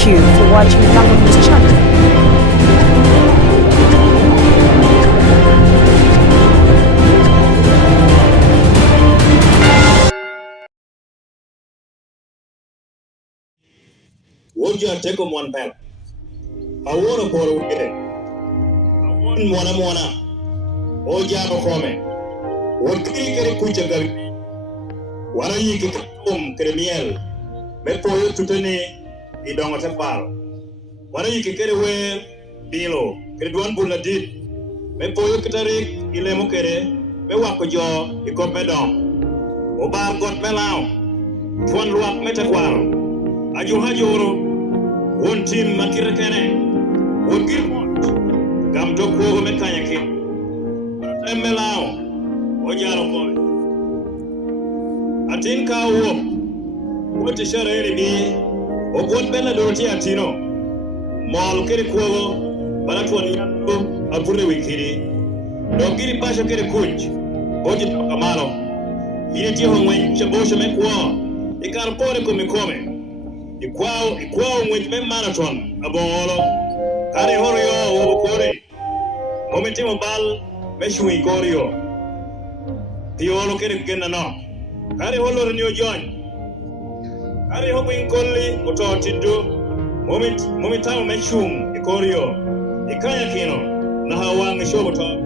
Thank you for watching Lango News channel. Would you take on one pen? I want to pour with it. I want Mona. Oh, Jabo Come. What can you get a kucha? What are you getting home, Cremiel? Mepo you to Tene, you don't want to pal. What are you get away? Bilo, get one bullet did. Mepo you Katarik, Ilemokere, Mewako, you got bedon. Obar got melau. Tuan luak metaqual. Ajuro. One team Makira Kene, one Gilmont, Gamdo Kogo Mekanyaki, Emelao, Ojaro Boy. I think I walk, what is your Ebii, or what Bella Dorothy Atino, Mall Kerikogo, Balatwan Yanko, Apure Wikiri, Dogiri Pasha Kerikuch, Bojit Kamalo, Unity Home, Chabosha Mekwa, Ikarpore Comicome. Ikwao mwejime marathon abolo kare horoyo obokore momentimo bal meshui korio tiolo kere kena no kare holore ni ojon kare hobo inkolli ototido momentamo meshung ikorio ikaya kino na hawang shobo to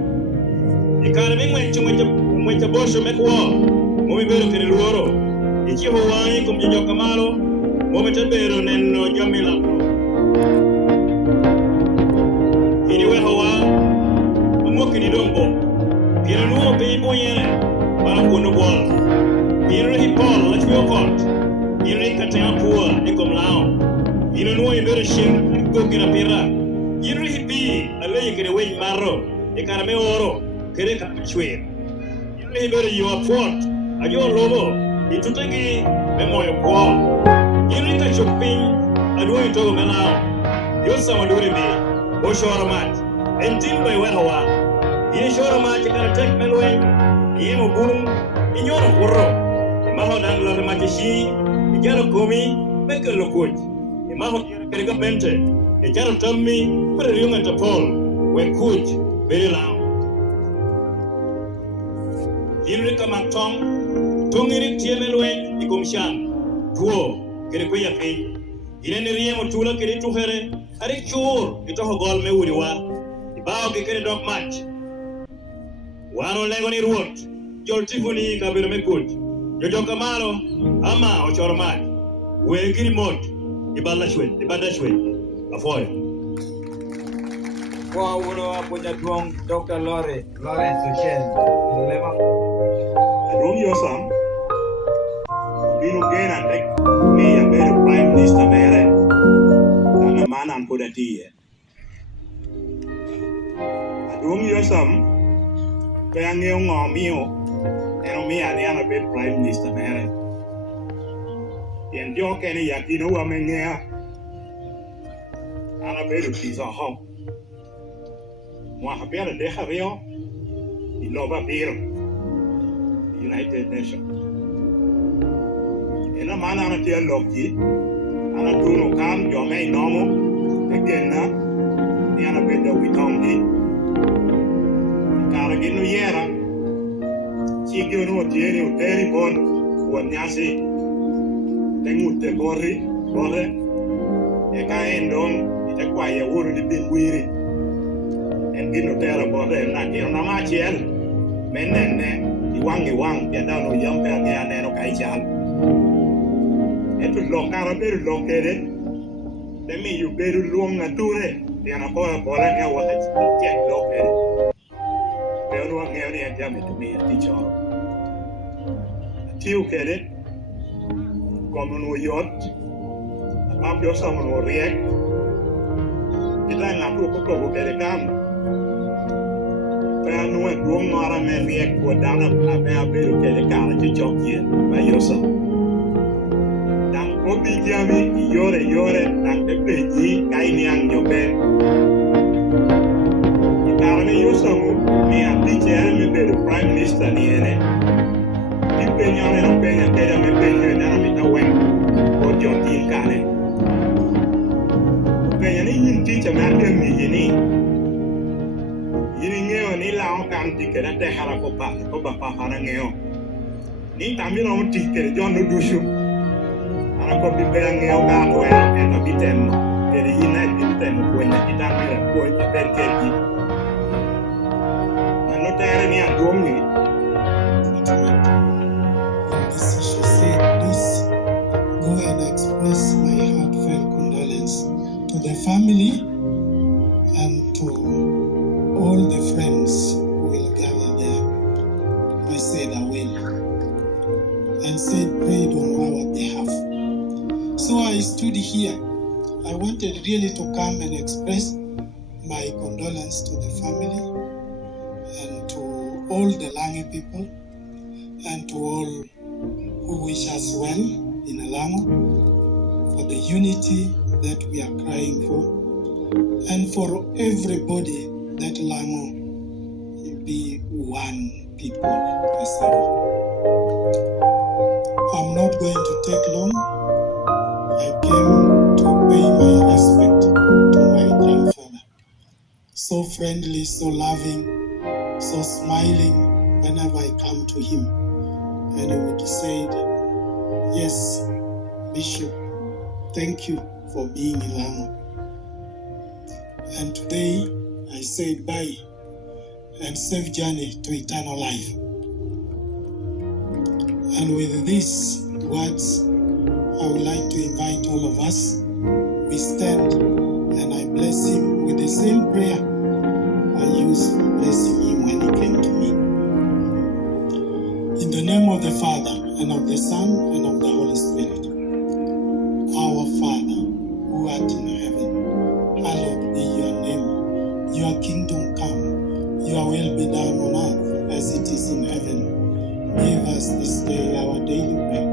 ikare mweche bosho mekwo momibero kere luoro ichiho wangi kumjojo kamalo Momentebero neno jamila. Iniwe hawa, amoki ni dombo. Pira nuo pe ibo yene, para kuno bol. Pira hipol, let's go court. Pira kate apua, nikom lao. Pira nuo ibero shin, go kina pira. Pira hipi, alay kere wey marro, ekarame oro, kere kapchwe. Pira ibero you are fort, ajo lobo, itutegi, memoyo kwa. Irika shopping, adui to mena. Yosa maduri me, o shora mat. En timba iwehawa. Ye shora mat kana tek melwe. Ye mo burum, inyoro kurro. Imaho dan lo matishi, ijaro komi, meke lokuj. Imaho kerega bente. Ijaro tammi, pere yunga tapol. We kuj, very loud. Irika maktong, tongirik tiemelwe, ikumshan. Tuo. Kere kwe ya piny inene riemo tula kere tuhere ari chur itoho gol me uriwa ibao ke kere dok mach wano lengo ni ruot jol tifuni kabiro me kuch jojo kamalo ama ochoro mach wegi remote ibada shwe afoyo kwa uno hapo jatuong Dr. Laury Social lema adong yosam binu gena tek me a better prime minister mere na mana ampoda tie adong yosam pe angeo ngomio eno mi ani ana better prime minister mere yen jo kene yakino wa mengea ana better pizza ho moi habera deja rio y lo va a United Nations ena mana ana tia loki ana tuno kam jo me nomo egena ni ana beda witongi kara gino yera chigi no tieni uteri bon won Nyaci tengute borre e ka endon ite kwa ye wuru di bingwiri en gino tera borre na kiro na machiel menene iwang ya dano yampe ane no kai chal etu lokara beru lokere demi yu beru luong nature yana poa bola ne wa check lokere beru wa ngeo ni ajame to me tichoro tiu kere como no yot apio samo no riek kita ngatu ko kere kam no e duong mara me riek ko dana a beru kere kara ti chokien ba yoso Obi jami yore nang tepeji kaini ang nyobe. Ikarane yosamu ni atiche me beru prime minister ni ene. Ipenyane no penya kera me penyo na mi tawen. O jontin kane. teacher man me yini ngeo ni lao kam tikere te hala ko ba para ngeo ni tamiro mo tikere jono dushu ana ko bi be ngeo ga to ya e to bitem tere ina bitem ko na kitamira ko ta perketi ano tere ni adom ni She said, please go and express my heartfelt condolence to the family and to all the friends who will gather there. I said, I will. And said, prayed on our behalf. So I stood here. I wanted really to come and express my condolence to the family and to all the Lango people and to all who wish us well in Lango, for the unity that we are crying for, and for everybody that Lango be one people as ever. I'm not going to take long. I came to pay my respect to my grandfather. So friendly, so loving, so smiling whenever I come to him. And he would say, yes, Bishop, thank you for being in Lango. And today I say bye and safe journey to eternal life. And with these words, I would like to invite all of us. We stand and I bless him with the same prayer I used for blessing him when he came to me. In the name of the Father, and of the Son, and of the Holy Spirit. Our Father, who art in heaven, hallowed be your name. Your kingdom come, your will be done on earth as it is in heaven. Give us this day our daily bread,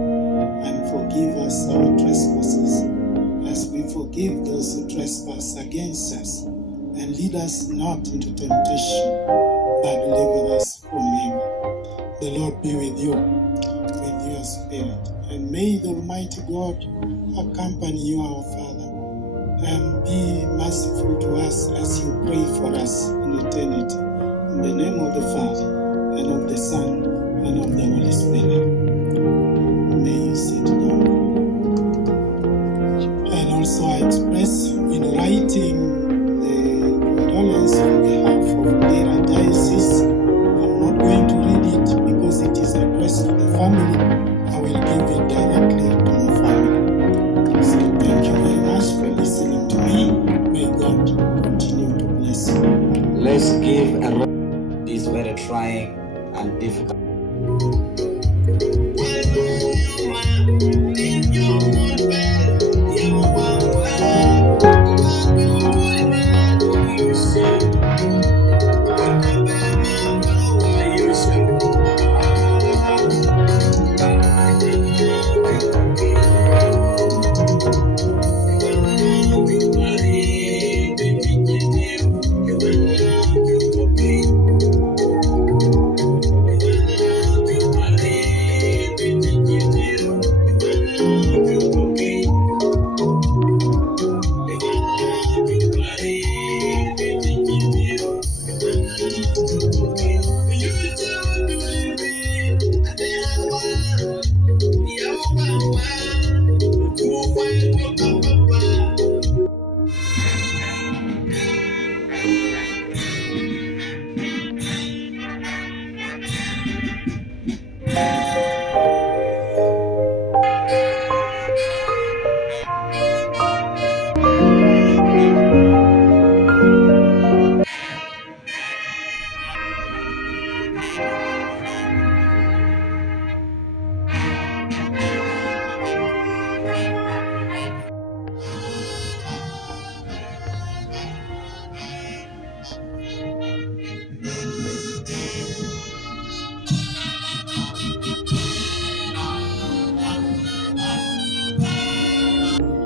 and forgive us our trespasses, as we forgive those who trespass against us. And lead us not into temptation, but deliver us from evil. The Lord be with you, with your spirit. And may the Almighty God accompany you, our Father, and be merciful to us as you pray for us in eternity. In the name of the Father, and of the Son, and of the Holy Spirit. May you sit down. And also I express in writing the condolence on behalf of Dera Diocese. I'm not going to read it because it is addressed to the family. I will give it directly to the family. So thank you very much for listening to me. May God continue to bless you. Let's give a this very trying and difficult.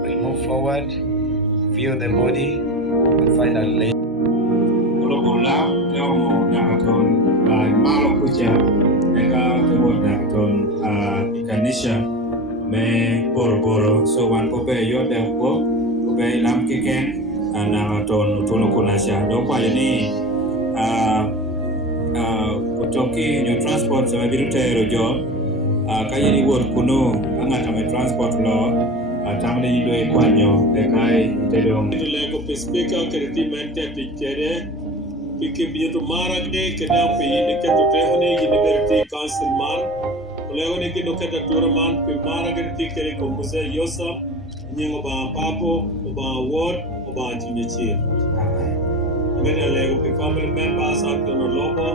We move forward, feel the body, and finally Kula nyomo nakaton malo kucha eka kewo nakaton ikanisha me boro so wan ko be yode ko be lam kiken na tono kunasha do kwa ni kutoki nyo transport sa biru tero jo kaya ni wor kuno angata me transport lo tamde yido e kwanyo e kai tedong Lango speaker kerti mente tikere Kiki bieto maragde keda pe yini keto tehne university council man Lango ne kido keta tourman pe maragde tikere ko musa yosa nyengo ba papo ba ward ba Nyaci Many Lango pe family members are no logo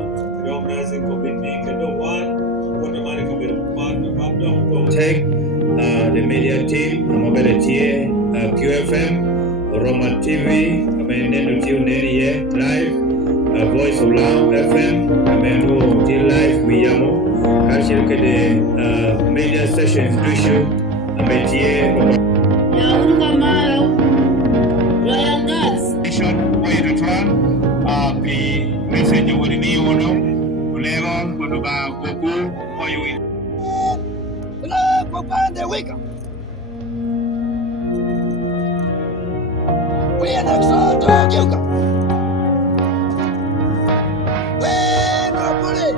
the organizing committee kedo one what the money committee part of take the media team mobility QFM Roma TV, Nendo Nene live, Voice of Love FM, Amendo T Live, Miyamo, Kashi look at the media sessions, Dushu, Ametie, Royal Guards. Station, way to turn, the message of the new one, Uleva, Kodoba, Goku, Oyo. We are not so dog yoga. We no bully.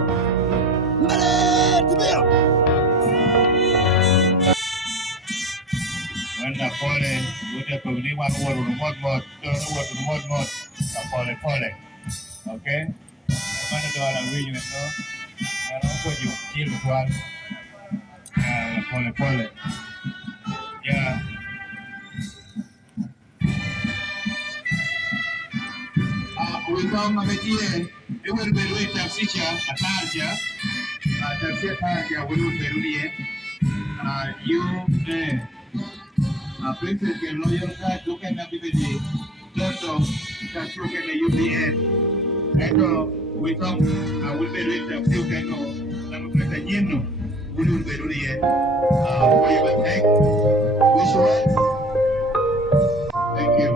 Male to be up. When the pole, would have probably one word on the mod, don't know what the mod, a pole. Okay? I'm going to do all the way you know. And also you kill one. Pole. Yeah. We come a bit here. It will be with Taxia, a Tarja. Taxia, will be here. You, Princess can lawyer card, you can have the Toto, that you can UBN. And we come, I will be with a few can go. I'm going to Yeno, who will be here. For your thank. Wish you well. Thank you.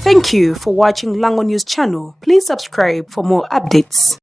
Thank you for watching Lango News channel. Please subscribe for more updates.